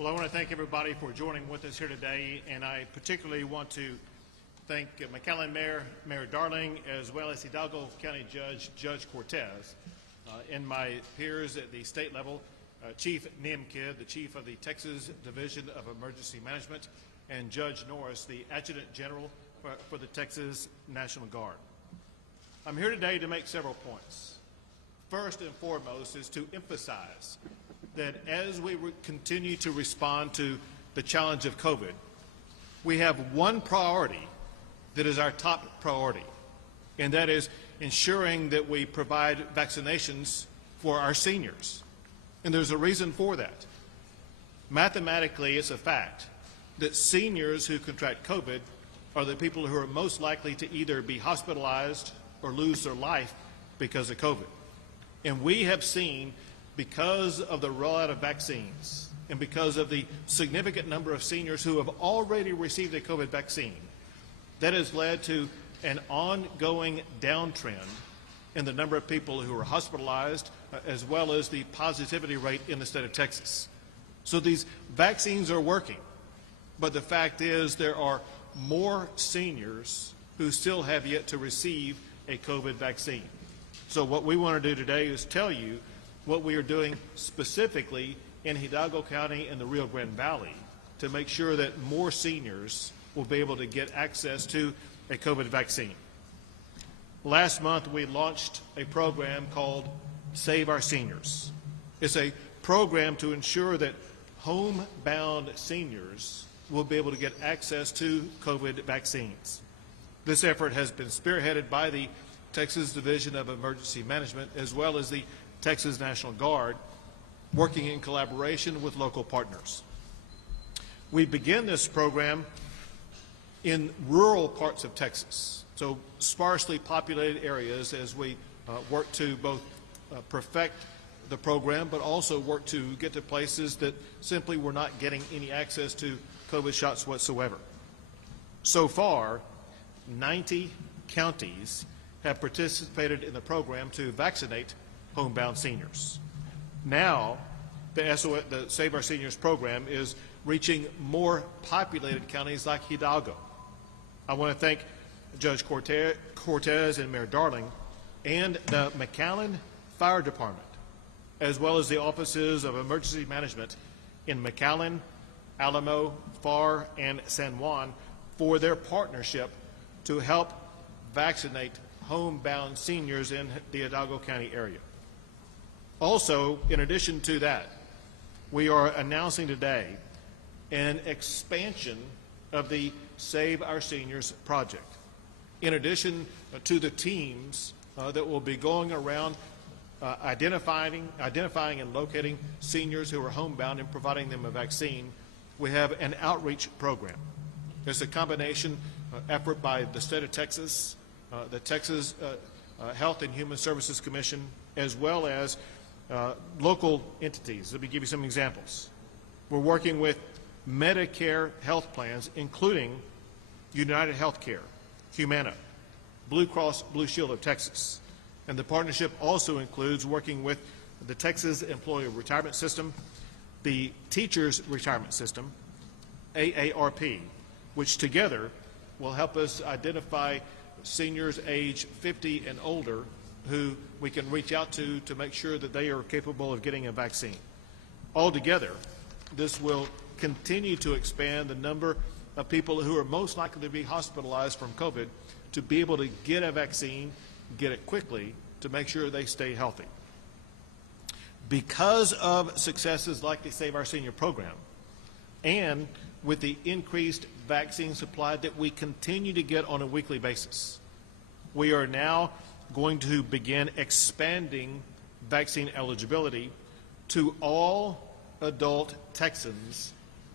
Well, I want to thank everybody for joining with us here today, and I particularly want to thank McAllen Mayor Darling, as well as Hidalgo County Judge Cortez, and my peers at the state level, Chief Niemkidd, the Chief of the Texas Division of Emergency Management, and Judge Norris, the Adjutant General for the Texas National Guard. I'm here today to make several points. First and foremost is to emphasize that as we continue to respond to the challenge of COVID, we have one priority that is our top priority, and that is ensuring that we provide vaccinations for our seniors. And there's a reason for that. Mathematically, it's a fact that seniors who contract COVID are the people who are most likely to either be hospitalized or lose their life because of COVID. And we have seen, because of the rollout of vaccines and because of the significant number of seniors who have already received a COVID vaccine, that has led to an ongoing downtrend in the number of people who are hospitalized, as well as the positivity rate in the state of Texas. So these vaccines are working, but the fact is there are more seniors who still have yet to receive a COVID vaccine. So what we want to do today is tell you what we are doing specifically in Hidalgo County and the Rio Grande Valley to make sure that more seniors will be able to get access to a COVID vaccine. Last month, we launched a program called Save Our Seniors. It's a program to ensure that homebound seniors will be able to get access to COVID vaccines. This effort has been spearheaded by the Texas Division of Emergency Management, as well as the Texas National Guard, working in collaboration with local partners. We begin this program in rural parts of Texas, so sparsely populated areas, as we work to both perfect the program, but also work to get to places that simply were not getting any access to COVID shots whatsoever. So far, 90 counties have participated in the program to vaccinate homebound seniors. Now, the Save Our Seniors program is reaching more populated counties like Hidalgo. I want to thank Judge Cortez and Mayor Darling and the McAllen Fire Department, as well as the offices of emergency management in McAllen, Alamo, Pharr, and San Juan for their partnership to help vaccinate homebound seniors in the Hidalgo County area. Also, in addition to that, we are announcing today an expansion of the Save Our Seniors project. In addition to the teams that will be going around identifying and locating seniors who are homebound and providing them a vaccine, we have an outreach program. It's a combination effort by the state of Texas, the Texas Health and Human Services Commission, as well as local entities. Let me give you some examples. We're working with Medicare health plans, including United Healthcare, Humana, Blue Cross Blue Shield of Texas. And the partnership also includes working with the Texas Employee Retirement System, the Teachers Retirement System, AARP, which together will help us identify seniors age 50 and older who we can reach out to make sure that they are capable of getting a vaccine. Altogether, this will continue to expand the number of people who are most likely to be hospitalized from COVID to be able to get a vaccine, get it quickly, to make sure they stay healthy. Because of successes like the Save Our Senior program, and with the increased vaccine supply that we continue to get on a weekly basis, we are now going to begin expanding vaccine eligibility to all adult Texans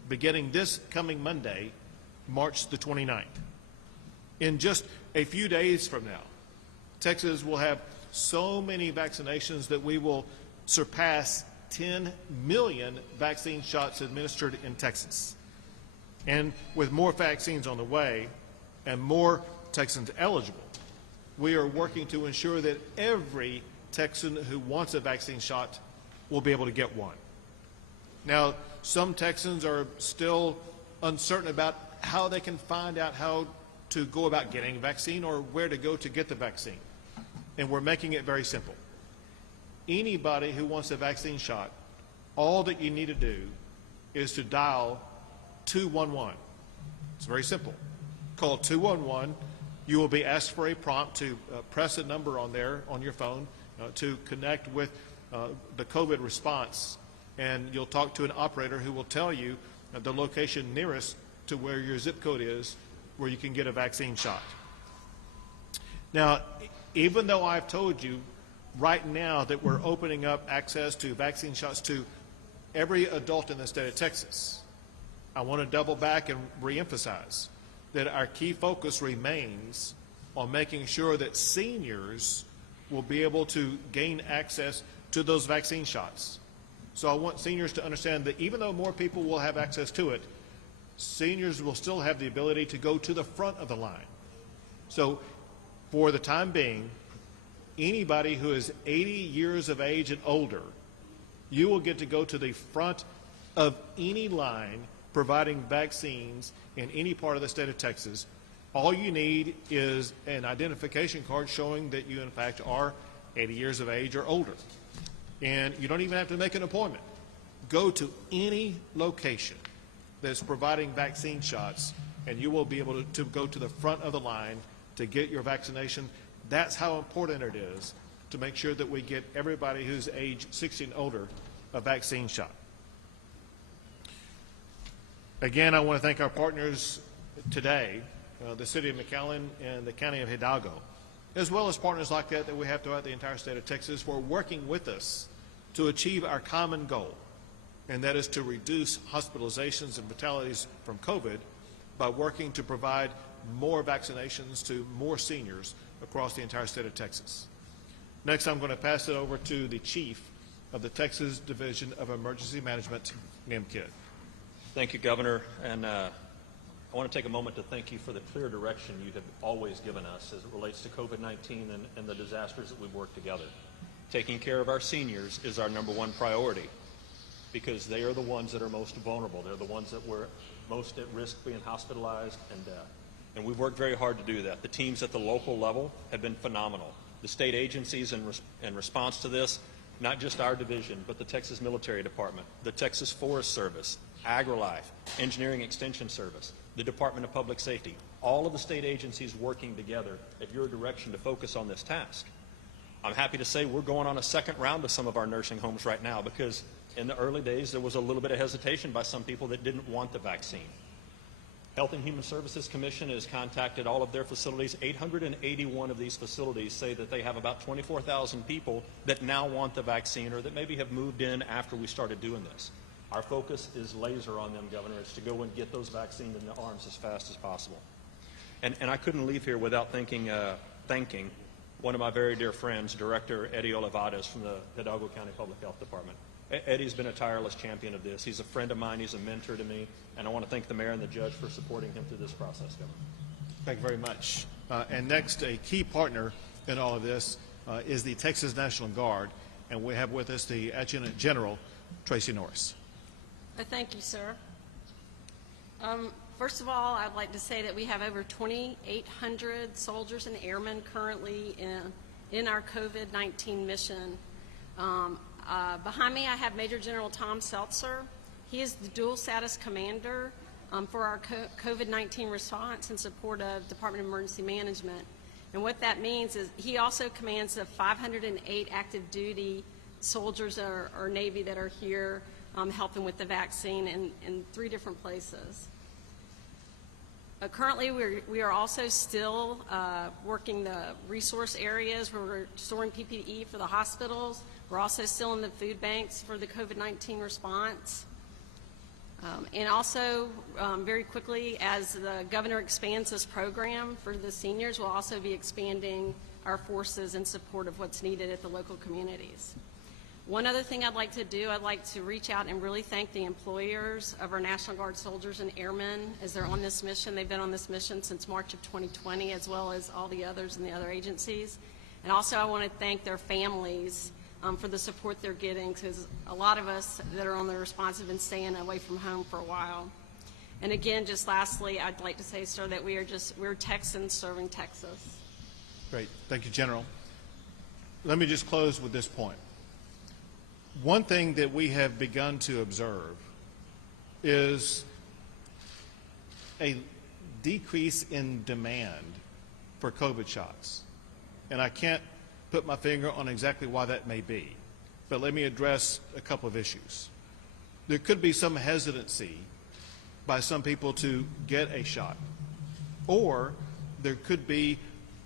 beginning this coming Monday, March the 29th. In just a few days from now, Texas will have so many vaccinations that we will surpass 10 million vaccine shots administered in Texas. And with more vaccines on the way and more Texans eligible, we are working to ensure that every Texan who wants a vaccine shot will be able to get one. Now, some Texans are still uncertain about how they can find out how to go about getting a vaccine or where to go to get the vaccine. And we're making it very simple. Anybody who wants a vaccine shot, all that you need to do is to dial 211. It's very simple. Call 211. You will be asked for a prompt to press a number on there on your phone to connect with the COVID response, and you'll talk to an operator who will tell you the location nearest to where your zip code is where you can get a vaccine shot. Now, even though I've told you right now that we're opening up access to vaccine shots to every adult in the state of Texas, I want to double back and reemphasize that our key focus remains on making sure that seniors will be able to gain access to those vaccine shots. So I want seniors to understand that even though more people will have access to it, seniors will still have the ability to go to the front of the line. So for the time being, anybody who is 80 years of age and older, you will get to go to the front of any line providing vaccines in any part of the state of Texas. All you need is an identification card showing that you in fact are 80 years of age or older. And you don't even have to make an appointment. Go to any location that's providing vaccine shots and you will be able to go to the front of the line to get your vaccination. That's how important it is to make sure that we get everybody who's age 60 and older a vaccine shot. Again, I want to thank our partners today, the City of McAllen and the County of Hidalgo, as well as partners like that we have throughout the entire state of Texas for working with us to achieve our common goal, and that is to reduce hospitalizations and fatalities from COVID by working to provide more vaccinations to more seniors across the entire state of Texas. Next, I'm going to pass it over to the Chief of the Texas Division of Emergency Management, Nim Kidd. Thank you, Governor, and I want to take a moment to thank you for the clear direction you have always given us as it relates to COVID-19 and the disasters that we've worked together. Taking care of our seniors is our #1 priority because they are the ones that are most vulnerable. They're the ones that were most at risk being hospitalized and death. And we've worked very hard to do that. The teams at the local level have been phenomenal. The state agencies in response to this, not just our division, but the Texas Military Department, the Texas Forest Service, AgriLife, Engineering Extension Service, the Department of Public Safety, all of the state agencies working together at your direction to focus on this task. I'm happy to say we're going on a second round of some of our nursing homes right now because in the early days there was a little bit of hesitation by some people that didn't want the vaccine. Health and Human Services Commission has contacted all of their facilities. 881 of these facilities say that they have about 24,000 people that now want the vaccine or that maybe have moved in after we started doing this. Our focus is laser on them, Governor. It's to go and get those vaccines in the arms as fast as possible. And I couldn't leave here without thanking one of my very dear friends, Director Eddie Olivares from the Hidalgo County Public Health Department. Eddie's been a tireless champion of this. He's a friend of mine. He's a mentor to me. And I want to thank the mayor and the judge for supporting him through this process, Governor. Thank you very much. And next, a key partner in all of this is the Texas National Guard. And we have with us the Adjutant General, Tracy Norris. Thank you, sir. First of all, I'd like to say that we have over 2,800 soldiers and airmen currently in our COVID-19 mission. Behind me, I have Major General Tom Seltzer. He is the dual status commander for our COVID-19 response in support of Department of Emergency Management. And what that means is he also commands the 508 active duty soldiers or Navy that are here helping with the vaccine in 3 different places. Currently, we are also still working the resource areas where we're storing PPE for the hospitals. We're also still in the food banks for the COVID-19 response. And also, very quickly, as the governor expands this program for the seniors, we'll also be expanding our forces in support of what's needed at the local communities. One other thing I'd like to do, I'd like to reach out and really thank the employers of our National Guard soldiers and airmen as they're on this mission. They've been on this mission since March of 2020, as well as all the others in the other agencies. And also I want to thank their families for the support they're getting, because a lot of us that are on the response have been staying away from home for a while. And again, just lastly, I'd like to say, sir, that we're Texans serving Texas. Great. Thank you, General. Let me just close with this point. One thing that we have begun to observe is a decrease in demand for COVID shots. And I can't put my finger on exactly why that may be, but let me address a couple of issues. There could be some hesitancy by some people to get a shot, or there could be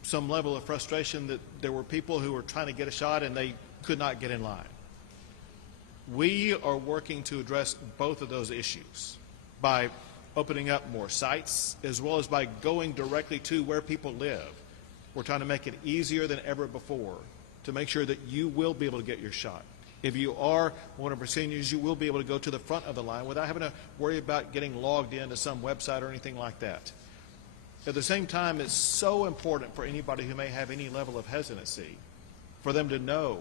some level of frustration that there were people who were trying to get a shot and they could not get in line. We are working to address both of those issues by opening up more sites, as well as by going directly to where people live. We're trying to make it easier than ever before to make sure that you will be able to get your shot. If you are one of our seniors, you will be able to go to the front of the line without having to worry about getting logged into some website or anything like that. At the same time, it's so important for anybody who may have any level of hesitancy for them to know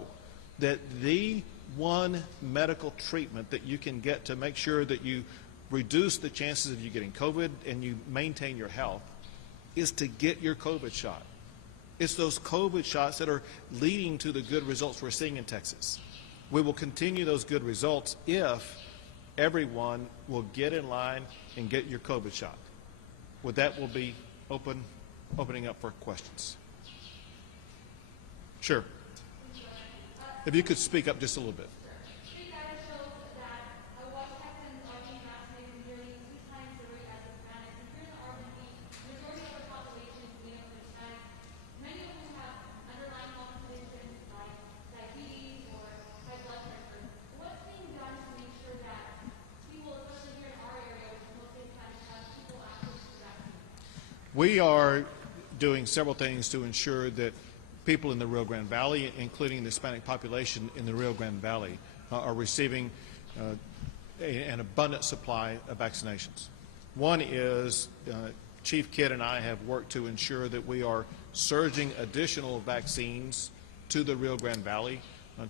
that the one medical treatment that you can get to make sure that you reduce the chances of you getting COVID and you maintain your health is to get your COVID shot. It's those COVID shots that are leading to the good results we're seeing in Texas. We will continue those good results if everyone will get in line and get your COVID shot. With that, we'll be opening up for questions. Sure. If you could speak up just a little bit. We are doing several things to ensure that people in the Rio Grande Valley, including the Hispanic population in the Rio Grande Valley, are receiving an abundant supply of vaccinations. One is Chief Kidd and I have worked to ensure that we are surging additional vaccines to the Rio Grande Valley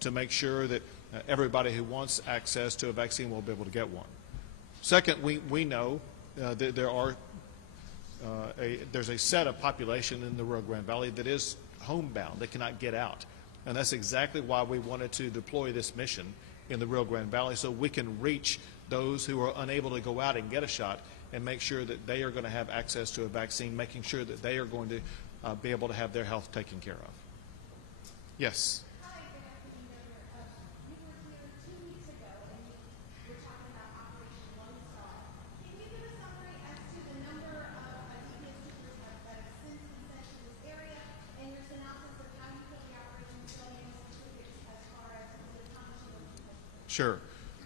to make sure that everybody who wants access to a vaccine will be able to get one. Second, we know that there's a set of population in the Rio Grande Valley that is homebound, that cannot get out. And that's exactly why we wanted to deploy this mission in the Rio Grande Valley, so we can reach those who are unable to go out and get a shot and make sure that they are going to have access to a vaccine, making sure that they are going to be able to have their health taken care of. Yes? Hi, good afternoon, Governor. You were here 2 weeks ago and you were talking about Operation Lone Star. Can you give a summary as to the number of DPS troopers that have since been sent to this area and your synopsis of how you feel the operation is going, any specifics as far as the accomplishment of people? Sure.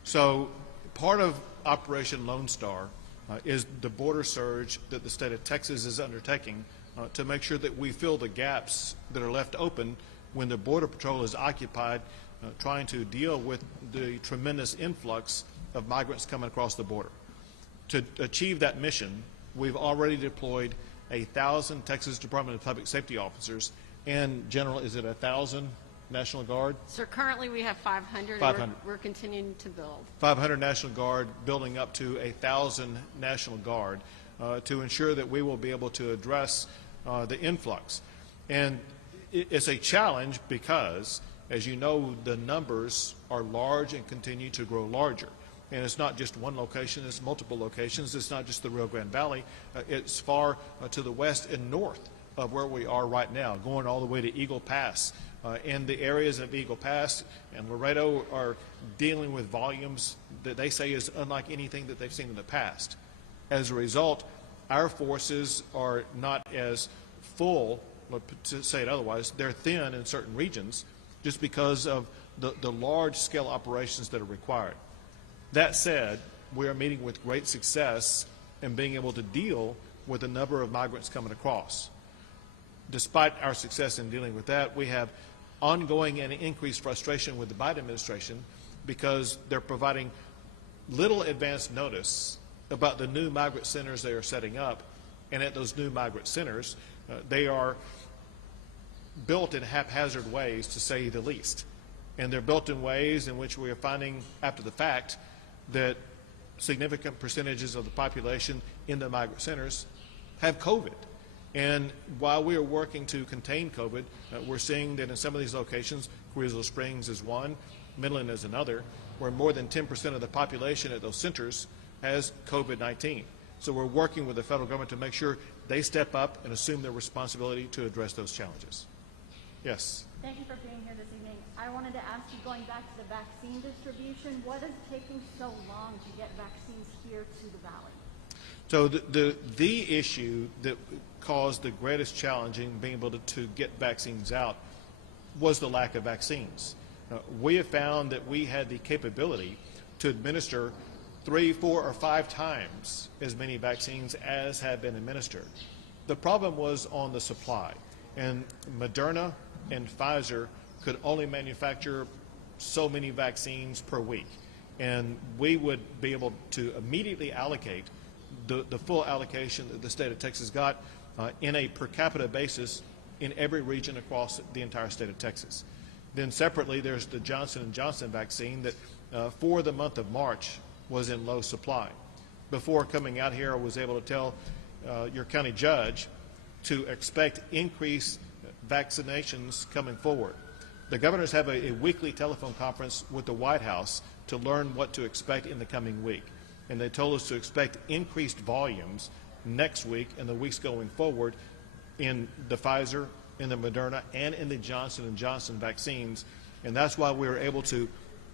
So part of Operation Lone Star is the border surge that the state of Texas is undertaking to make sure that we fill the gaps that are left open when the Border Patrol is occupied trying to deal with the tremendous influx of migrants coming across the border. To achieve that mission, we've already deployed 1,000 Texas Department of Public Safety officers, and General, is it 1,000 National Guard? So currently we have 500. 500. And we're continuing to build. 500 National Guard, building up to 1,000 National Guard to ensure that we will be able to address the influx. And it's a challenge because, as you know, the numbers are large and continue to grow larger. And it's not just one location, it's multiple locations. It's not just the Rio Grande Valley. It's far to the west and north of where we are right now, going all the way to Eagle Pass. And the areas of Eagle Pass and Laredo are dealing with volumes that they say is unlike anything that they've seen in the past. As a result, our forces are not as full, to say it otherwise, they're thin in certain regions just because of the large-scale operations that are required. That said, we are meeting with great success in being able to deal with a number of migrants coming across. Despite our success in dealing with that, we have ongoing and increased frustration with the Biden administration because they're providing little advance notice about the new migrant centers they are setting up. And at those new migrant centers, they are built in haphazard ways, to say the least. And they're built in ways in which we are finding after the fact that significant percentages of the population in the migrant centers have COVID. And while we are working to contain COVID, we're seeing that in some of these locations, Carrizo Springs is one, Midland is another, where more than 10% of the population at those centers has COVID-19. So we're working with the federal government to make sure they step up and assume their responsibility to address those challenges. Yes? Thank you for being here this evening. I wanted to ask you, going back to the vaccine distribution, what is taking so long to get vaccines here to the Valley? So the issue that caused the greatest challenge in being able to get vaccines out was the lack of vaccines. We have found that we had the capability to administer 3, 4, or 5 times as many vaccines as have been administered. The problem was on the supply, and Moderna and Pfizer could only manufacture so many vaccines per week, and we would be able to immediately allocate the full allocation that the state of Texas got in a per capita basis in every region across the entire state of Texas. Then separately, there's the Johnson & Johnson vaccine that for the month of March was in low supply. Before coming out here, I was able to tell your county judge to expect increased vaccinations coming forward. The governors have a weekly telephone conference with the White House to learn what to expect in the coming week. And they told us to expect increased volumes next week and the weeks going forward in the Pfizer, in the Moderna, and in the Johnson & Johnson vaccines. And that's why we were able to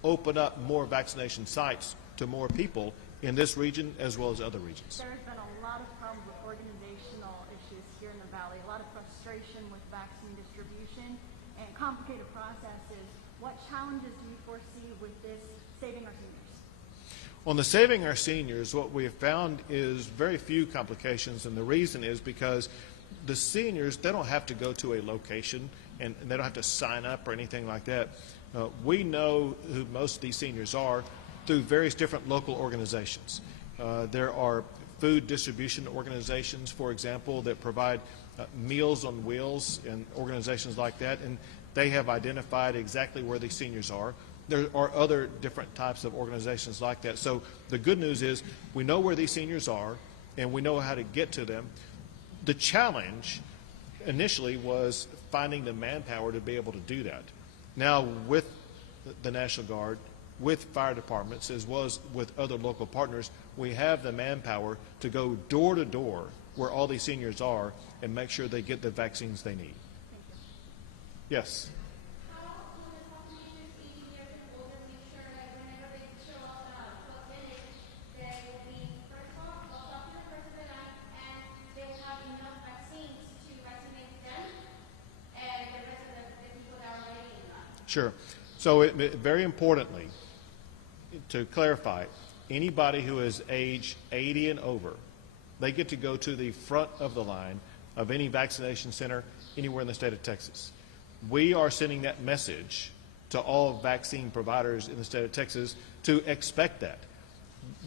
open up more vaccination sites to more people in this region as well as other regions. There has been a lot of problems with organizational issues here in the Valley, a lot of frustration with vaccine distribution and complicated processes. What challenges do you foresee with this saving our seniors? On the Saving Our Seniors, what we have found is very few complications, and the reason is because the seniors, they don't have to go to a location and they don't have to sign up or anything like that. We know who most of these seniors are through various different local organizations. There are food distribution organizations, for example, that provide Meals on Wheels and organizations like that, and they have identified exactly where these seniors are. There are other different types of organizations like that. So the good news is we know where these seniors are and we know how to get to them. The challenge initially was finding the manpower to be able to do that. Now with the National Guard, with fire departments, as well as with other local partners, we have the manpower to go door to door where all these seniors are and make sure they get the vaccines they need. Yes? Sure. So very importantly, to clarify, anybody who is age 80 and over, they get to go to the front of the line of any vaccination center anywhere in the state of Texas. We are sending that message to all vaccine providers in the state of Texas to expect that.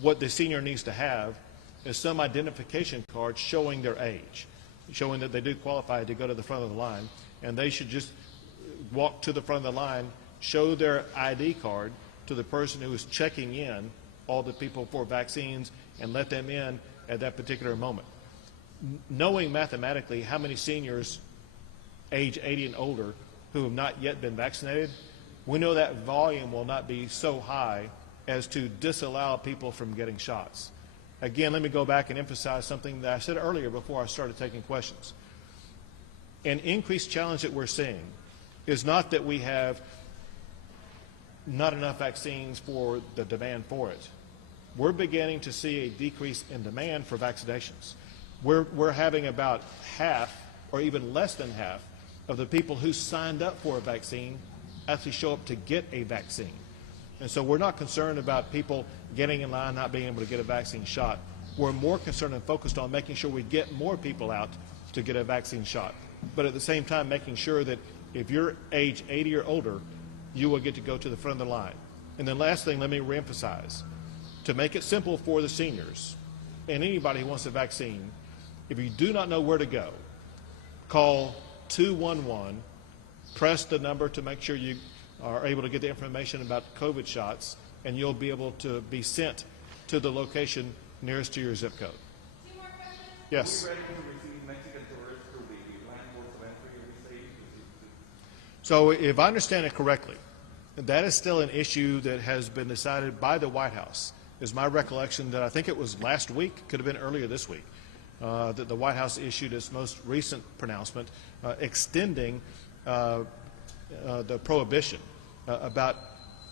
What the senior needs to have is some identification card showing their age, showing that they do qualify to go to the front of the line, and they should just walk to the front of the line, show their ID card to the person who is checking in all the people for vaccines, and let them in at that particular moment. Knowing mathematically how many seniors age 80 and older who have not yet been vaccinated, we know that volume will not be so high as to disallow people from getting shots. Again, let me go back and emphasize something that I said earlier before I started taking questions. An increased challenge that we're seeing is not that we have not enough vaccines for the demand for it. We're beginning to see a decrease in demand for vaccinations. We're having about half or even less than half of the people who signed up for a vaccine actually show up to get a vaccine. And so we're not concerned about people getting in line, not being able to get a vaccine shot. We're more concerned and focused on making sure we get more people out to get a vaccine shot. But at the same time, making sure that if you're age 80 or older, you will get to go to the front of the line. And then last thing, let me reemphasize, to make it simple for the seniors and anybody who wants a vaccine, if you do not know where to go, call 211, press the number to make sure you are able to get the information about COVID shots, and you'll be able to be sent to the location nearest to your zip code. Two more questions? Yes. Are we ready to receive Mexican tourists through the land ports of entry every state? So if I understand it correctly, that is still an issue that has been decided by the White House. Is my recollection that I think it was last week, could have been earlier this week, that the White House issued its most recent pronouncement extending the prohibition about,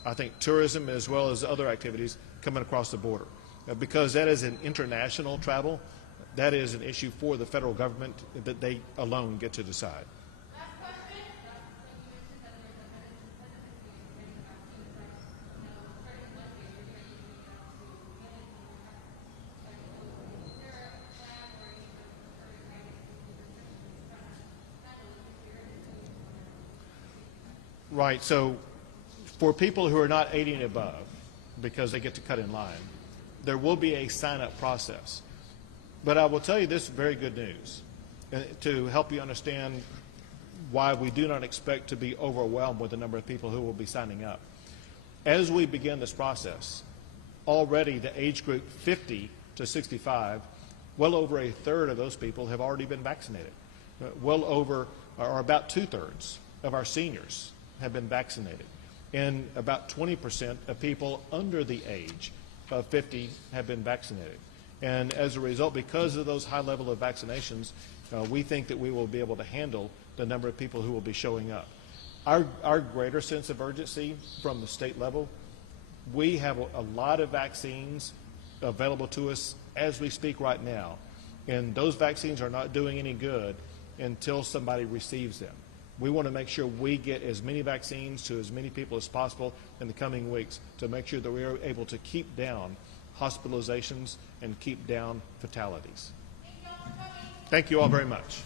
I think, tourism as well as other activities coming across the border. Because that is an international travel, that is an issue for the federal government that they alone get to decide. Right. So for people who are not 80 and above, because they get to cut in line, there will be a sign-up process. But I will tell you this very good news to help you understand why we do not expect to be overwhelmed with the number of people who will be signing up. As we begin this process, already the age group 50 to 65, well over a third of those people have already been vaccinated. Well over, or about 2/3 of our seniors have been vaccinated. And about 20% of people under the age of 50 have been vaccinated. And as a result, because of those high level of vaccinations, we think that we will be able to handle the number of people who will be showing up. Our greater sense of urgency from the state level, we have a lot of vaccines available to us as we speak right now. And those vaccines are not doing any good until somebody receives them. We want to make sure we get as many vaccines to as many people as possible in the coming weeks to make sure that we are able to keep down hospitalizations and keep down fatalities. Thank you all very much.